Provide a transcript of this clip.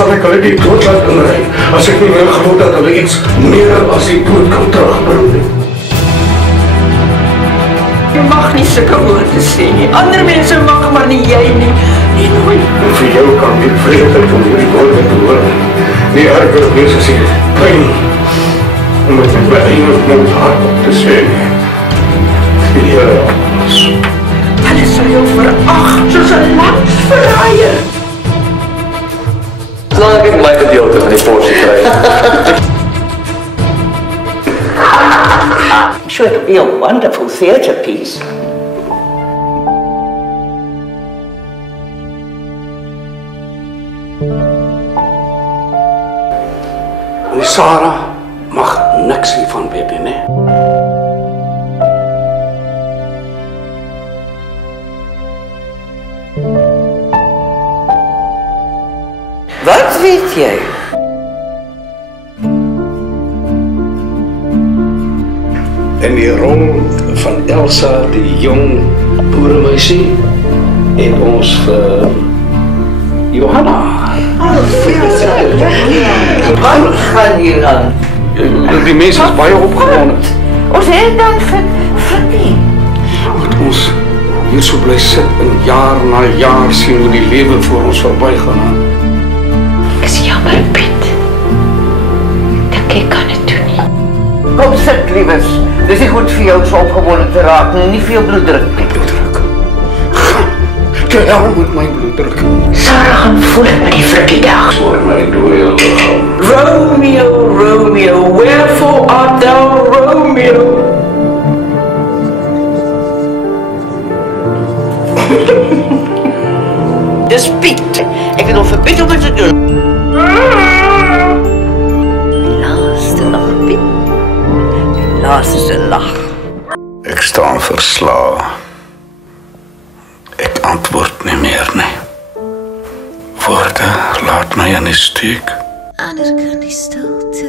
sal ek hulle die dood laat inry, as ek nie wil glo dat hulle iets meer as die dood kan terugbring nie. Jy mag nie sulke woorde sê nie. Ander mense mag, maar nie jy nie. Nie nooit. En vir jou kan die vreemdheid van hierdie woorde te hoor nie erger wees as die pyn om het met my eie mond hardop te sê nie. Die Here help ons. Hulle sal jou verag soos 'n landsverraaier. Laat ek my gedeelte van die porsie kry. I'm sure it'll be a wonderful theatre piece. Die Sarah mag niks hiervan weet nie. Wat weet jy? En die rol van Elsa, die jong boeremeisie, en ons vir Johanna. Wat gaan hier aan? Die mense is baie opgewonde. Ons het dan verdien. Moet ons hier so bly sit en jaar na jaar sien hoe die lewe voor ons verbygaan. Ek is jammer, Piet. Dink ek kan dit doen nie. Kom sit, liewes. Dis nie goed vir jou so opgewonde te raak nie vir jou bloeddruk nie. Bloeddruk. Jy help met my bloeddruk. Sarah gaan voel met die frikkie dag. Voor my dooie liggaam. Romeo, Romeo, wherefore art thou Romeo? Dis Piet. Ek het hom verbied om dit te doen. Die laaste lach, Piet. Die laaste lach. Ek staan verslae. Ek antwoord nie meer nie. Woorde laat my in die steek. Anders kan die stilte